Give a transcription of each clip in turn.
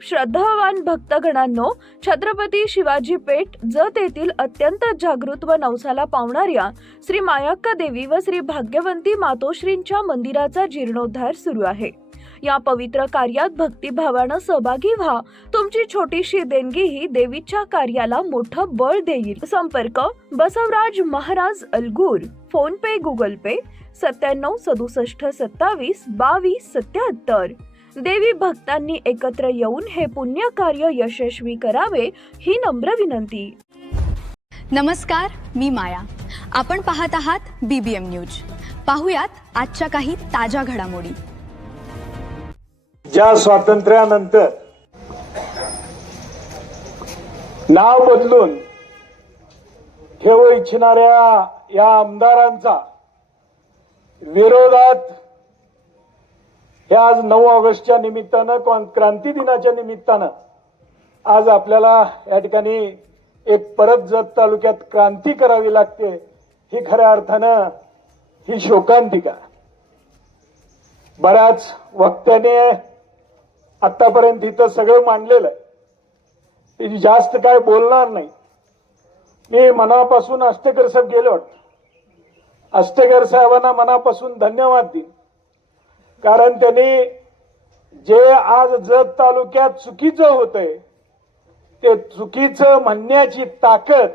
श्रद्धावान भक्तगणांनो, छत्रपती शिवाजी पेठ जत येथील अत्यंत जागृत व नवसाला पावणाऱ्या श्री मायाक्का देवी व श्री भाग्यवंती मातोश्रींच्या मंदिराचा जीर्णोद्धार सुरू आहे। या पवित्र कार्यात भक्तिभावानं सहभागी व्हा। तुमची छोटीशी देणगी ही देवीच्या कार्याला मोठं बळ देईल। संपर्क बसवराज महाराज अलगूर, फोन पे, गूगल पे 97 67 27 22 77। देवी भक्तांनी एकत्र येऊन हे पुण्य कार्य यशस्वी करावे ही नम्र विनंती। नमस्कार, मी माया। आपण पाहत आहात BBM न्यूज। पाहुयात आजच्या काही ताज्या घडामोडी। ज्या स्वातंत्र्यानंतर नाव बदलून ठेवू इच्छिणाऱ्या या आमदारांचा विरोधात हे आज 9 ऑगस्टच्या निमित्तानं, क्रांती दिनाच्या निमित्तानं आज आपल्याला या ठिकाणी एक परत जत तालुक्यात क्रांती करावी लागते। ही खऱ्या अर्थानं ही शोकांतिका। बऱ्याच वक्त्याने आतापर्यंत इथं सगळं मांडलेलं आहे, मी जास्त काय बोलणार नाही। मी मनापासून अस्टेकर साहेब गेले वाटत, अस्टेकर साहेबांना मनापासून धन्यवाद देईन, कारण त्यांनी जे आज जत तालुक्यात चुकीचं होतंय ते चुकीचं म्हणण्याची ताकद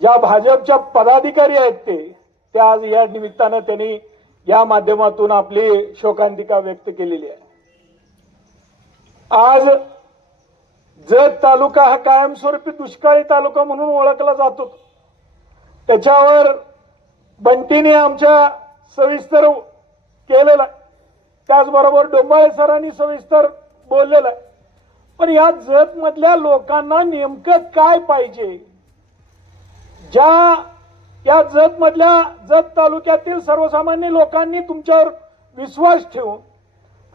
ज्या भाजपच्या पदाधिकारी आहेत ते आज या निमित्तानं त्यांनी या माध्यमातून आपली शोकांतिका व्यक्त केलेली आहे। आज जत तालुका हा कायमस्वरूपी दुष्काळी तालुका म्हणून ओळखला जातो। त्याच्यावर बंटीने आमच्या सविस्तर केलेला, त्याचबरोबर डोंबाळे सरांनी सविस्तर बोललेलं आहे। पण या जत मधल्या लोकांना नेमकं काय पाहिजे? या जत मधल्या जत तालुक्यातील सर्वसामान्य लोकांनी तुमच्यावर विश्वास ठेवून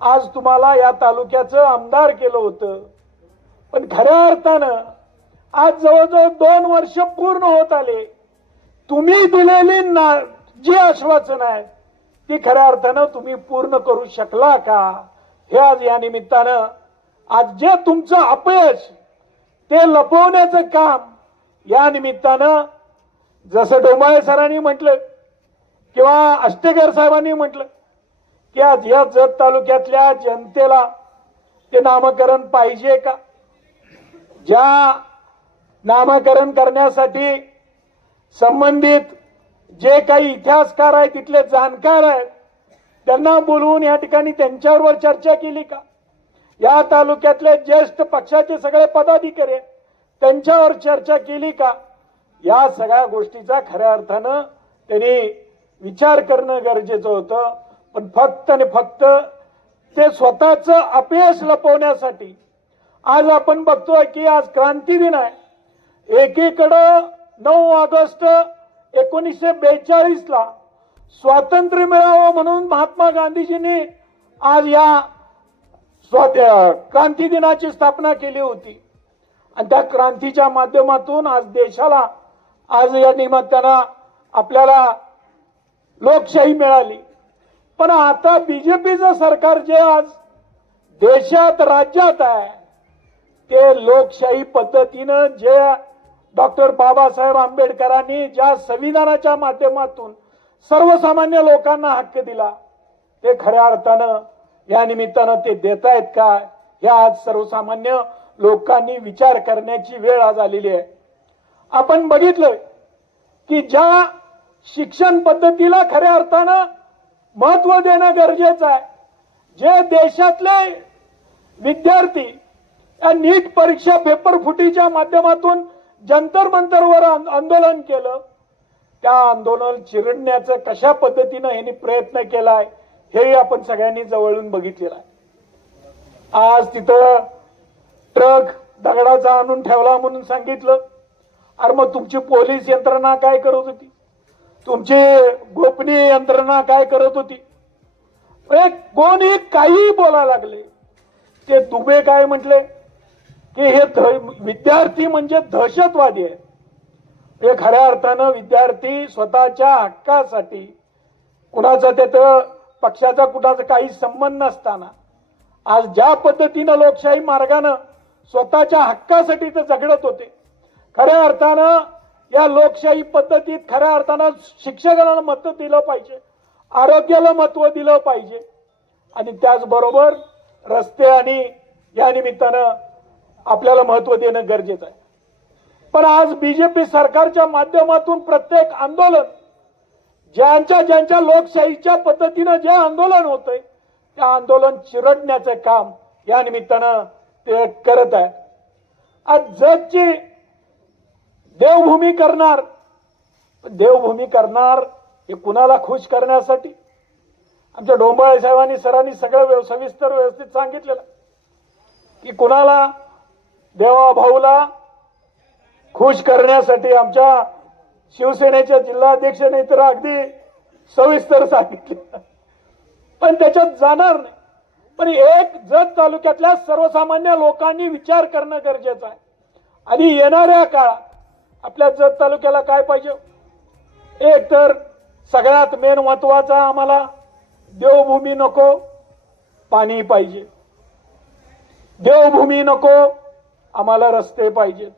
आज तुम्हाला या तालुक्याचं आमदार केलं होतं, पण खऱ्या अर्थानं आज जवळजवळ 2 वर्ष पूर्ण होत आले। तुम्ही दिलेली जी आश्वासन आहेत ती खऱ्या अर्थानं तुम्ही पूर्ण करू शकला का? हे आज या निमित्तानं आज जे तुमचं अपयश ते लपवण्याचं काम या निमित्तानं, जसं डोंबाळे सरांनी म्हटलं किंवा अस्टेकर साहेबांनी म्हटलं की आज या जत तालुक्यातल्या जनतेला ते नामकरण पाहिजे का? ज्या नामकरण करण्यासाठी संबंधित जे काही इतिहासकार आहेत, तिथले जाणकार आहेत, त्यांना बोलवून या ठिकाणी त्यांच्यावर चर्चा केली का? या तालुक्यातले ज्येष्ठ पक्षाचे सगळे पदाधिकारी त्यांच्यावर चर्चा केली का? या सगळ्या गोष्टीचा खऱ्या अर्थानं त्यांनी विचार करणं गरजेचं होतं। पण फक्त आणि फक्त ते स्वतःचं अपयश लपवण्यासाठी आज आपण बघतोय की आज क्रांती दिन आहे। एकीकडं 9 ऑगस्ट 1942 ला स्वातंत्र्य मिळावं म्हणून महात्मा गांधीजींनी आज या क्रांती दिनाची स्थापना केली होती, आणि त्या क्रांतीच्या माध्यमातून आज देशाला आज या निमित्तानं आपल्याला लोकशाही मिळाली। पण आता बीजेपीचं सरकार जे आज देशात राज्यात आहे ते लोकशाही पद्धतीनं जे डॉक्टर बाबासाहेब आंबेडकरांनी ज्या संविधानाच्या माध्यमातून सर्वसामान्य लोकांना हक्क दिला ते खऱ्या अर्थानं या निमित्तानं ते देत आहेत का? हे आज सर्वसामान्य लोकांनी विचार करण्याची वेळ आज आलेली आहे। आपण बघितलं की ज्या शिक्षण पद्धतीला खऱ्या अर्थानं महत्व देणं गरजेचं आहे, जे देशातले विद्यार्थी या नीट परीक्षा पेपर फुटीच्या माध्यमातून जंतर मंतरवर आंदोलन केलं, त्या आंदोलन चिरडण्याचं कशा पद्धतीनं यांनी प्रयत्न केलाय हेही आपण सगळ्यांनी जवळून बघितलेलं आहे। आज तिथं ट्रक दगडाचा आणून ठेवला म्हणून सांगितलं, अरे मग तुमची पोलीस यंत्रणा काय करत होती? तुमची गोपनीय यंत्रणा काय करत होती? कोणी काही बोलायला लागले। ते दुबे काय म्हटले की हे विद्यार्थी म्हणजे दहशतवादी आहे। हे खऱ्या अर्थानं विद्यार्थी स्वतःच्या हक्कासाठी कुणाचा त्यात पक्षाचा कुणाचा काही संबंध नसताना आज ज्या पद्धतीनं लोकशाही मार्गानं स्वतःच्या हक्कासाठी ते झगडत होते, खऱ्या अर्थानं या लोकशाही पद्धतीत खऱ्या अर्थानं शिक्षकांना महत्त्व दिलं पाहिजे, आरोग्याला महत्त्व दिलं पाहिजे आणि त्याचबरोबर रस्ते आणि या निमित्तानं आपल्याला महत्त्व देणं गरजेचं आहे. पण आज बीजेपी सरकारच्या माध्यमातून प्रत्येक आंदोलन ज्यांच्या लोकशाहीच्या पद्धतीनं जे आंदोलन होतंय त्या आंदोलन चिरडण्याचं काम या निमित्तानं ते करत आहे. आज जगची देवभूमी करणार हे कुणाला खुश करण्यासाठी? आमच्या डोंबाळे साहेबांनी सरांनी सगळं सविस्तर व्यवस्थित सांगितलेलं की कुणाला देवा भाऊला खुश करण्यासाठी. आमच्या शिवसेनेच्या जिल्हाध्यक्षाने तर अगदी सविस्तर सांगितले, पण त्याच्यात जाणार नाही. पण एक जत तालुक्यातल्या सर्वसामान्य लोकांनी विचार करणं गरजेचं आहे आणि येणाऱ्या काळात आपल्या जत तालुक्याला काय पाहिजे? एक तर सगळ्यात मेन महत्वाचा आम्हाला देवभूमी नको, पाणी पाहिजे. देवभूमी नको, आम्हाला रस्ते पाहिजेत.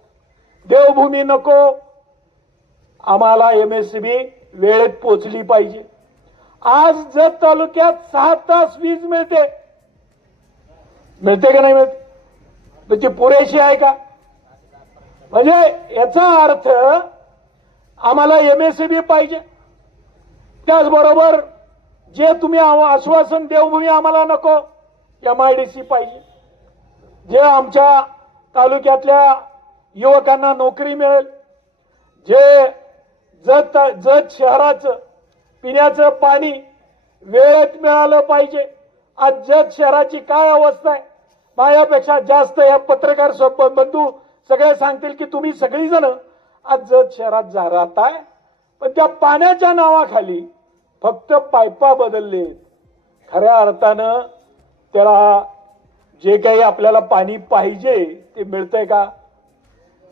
देवभूमी नको, आम्हाला MSCB वेळेत पोचली पाहिजे. आज जत तालुक्यात 6 तास वीज मिळते का नाही मिळत? त्याची पुरेशी आहे का? म्हणजे याचा अर्थ आम्हाला MSCB पाहिजे. त्याचबरोबर जे तुम्ही आश्वासन देवभूमी आम्हाला नको, MIDC पाहिजे. जे आमच्या तालुक्यातल्या युवकांना नोकरी मिळेल, जे जत शहराचं पिण्याचं पाणी वेळेत मिळालं पाहिजे. आज जत शहराची काय अवस्था आहे? माझ्यापेक्षा जास्त या पत्रकार बंधू सगळे सांगतील की तुम्ही सगळीजण आज जत शहरात राहताय, पण त्या पाण्याच्या नावाखाली फक्त पायपा बदलले. खऱ्या अर्थानं त्याला जे काही आपल्याला पाणी पाहिजे ते मिळतंय का?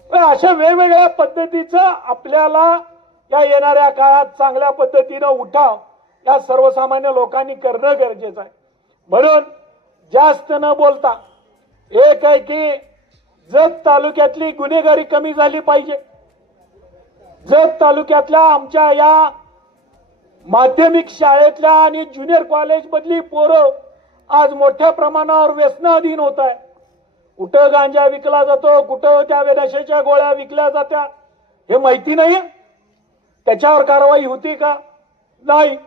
अशा वेगवेगळ्या पद्धतीचं आपल्याला या येणाऱ्या काळात चांगल्या पद्धतीनं उठाव या सर्वसामान्य लोकांनी करणं गरजेचं आहे. म्हणून जास्त न बोलता एक आहे की जत तालुक्यातली गुन्हेगारी कमी झाली पाहिजे. जत तालुक्यातल्या आमच्या या माध्यमिक शाळेतल्या आणि ज्युनियर कॉलेज मधली पोरं आज मोठ्या प्रमाणावर व्यसनाधीन होत आहे. कुठं गांजा विकला जातो, कुठं त्या नशेच्या गोळ्या विकल्या जात्या हे माहिती नाहीये. त्याच्यावर कारवाई होती का? नाही.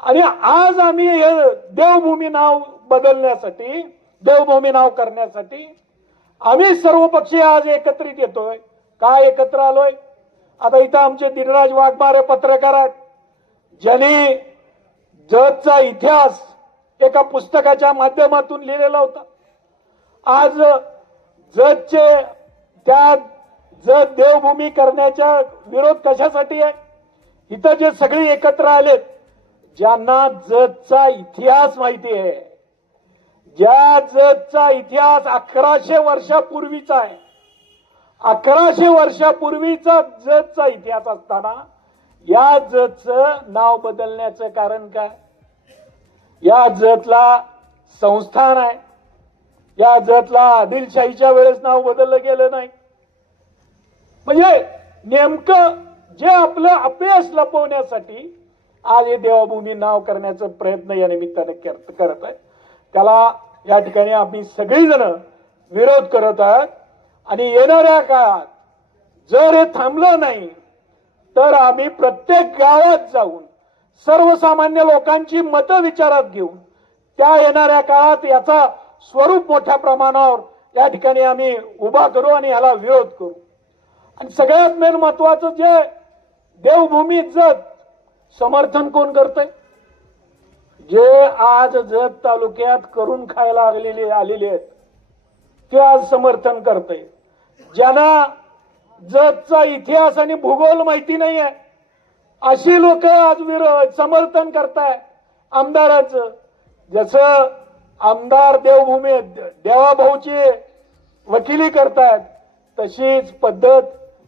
आणि आज आम्ही हे देवभूमी नाव बदलण्यासाठी, देवभूमी नाव करण्यासाठी आम्ही सर्वपक्षीय आज एकत्रित येतोय. काय एकत्र आलोय? आता इथं आमचे दिनराज वाघमारे पत्रकार आहेत, ज्यांनी जतचा इतिहास एका पुस्तकाच्या माध्यमातून लिहिलेला होता. आज जतचे त्या जत देवभूमी करण्याचा विरोध कशासाठी आहे? इथं जे सगळे एकत्र आलेत, ज्यांना जतचा इतिहास माहिती आहे, ज्या जतचा इतिहास 1100 वर्षापूर्वीचा आहे, 1100 वर्षापूर्वीचा जतचा इतिहास असताना या जतचं नाव बदलण्याचं कारण काय? या जतला संस्थान आहे, या जतला आदिलशाहीच्या वेळेस नाव बदललं गेलं नाही. म्हणजे नेमकं जे आपलं अपयश लपवण्यासाठी आज हे देवभूमी नाव करण्याचा प्रयत्न या निमित्ताने करत आहे. त्याला या ठिकाणी आम्ही सगळीजण विरोध करत आहोत. आणि येणाऱ्या काळात जर हे थांबलं नाही तर आम्ही प्रत्येक गावात जाऊन सर्वसामान्य लोकांची मतं विचारात घेऊन त्या येणाऱ्या काळात याचा स्वरूप मोठ्या प्रमाणावर या ठिकाणी आम्ही उभा करू आणि ह्याला विरोध करू. आणि सगळ्यात मेन महत्वाचं जे देवभूमी जत समर्थन कोण करतंय? जे आज जत तालुक्यात करून खायला आलेले आहेत ते आज समर्थन करतंय. ज्यांना जतचा इतिहास आणि भूगोल माहिती नाही आहे अशी लोक आज समर्थन करताय आमदाराचं. जसं आमदार देवभूमी देवाभाऊची वकिली करतायत तशीच पद्धत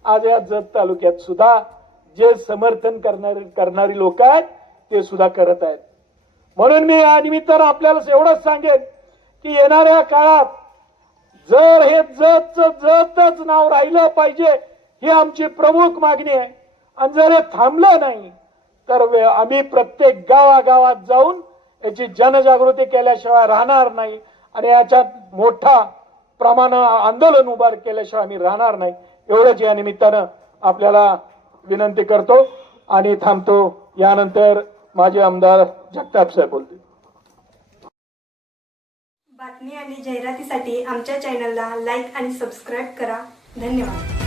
आज या जत तालुक्यात सुद्धा जे समर्थन करणारी लोक आहेत ते सुद्धा करत आहेत. म्हणून मी या निमित्तानं आपल्याला एवढंच सांगेन की येणाऱ्या काळात जर हे जतच नाव राहिलं पाहिजे ही आमची प्रमुख मागणी आहे. आणि जर हे थांबलं नाही तर आम्ही प्रत्येक गावागावात जाऊन याची जनजागृती केल्याशिवाय राहणार नाही आणि याच्यात मोठा आंदोलन उभा केल्याशिवाय आम्ही राहणार नाही. एवढंच या निमित्तानं आपल्याला विनंती करतो आणि थांबतो. यानंतर माझे आमदार जगताप साहेब बोलतील. बातमी आणि जाहिरातीसाठी आमच्या चॅनलला लाईक आणि सबस्क्राईब करा. धन्यवाद.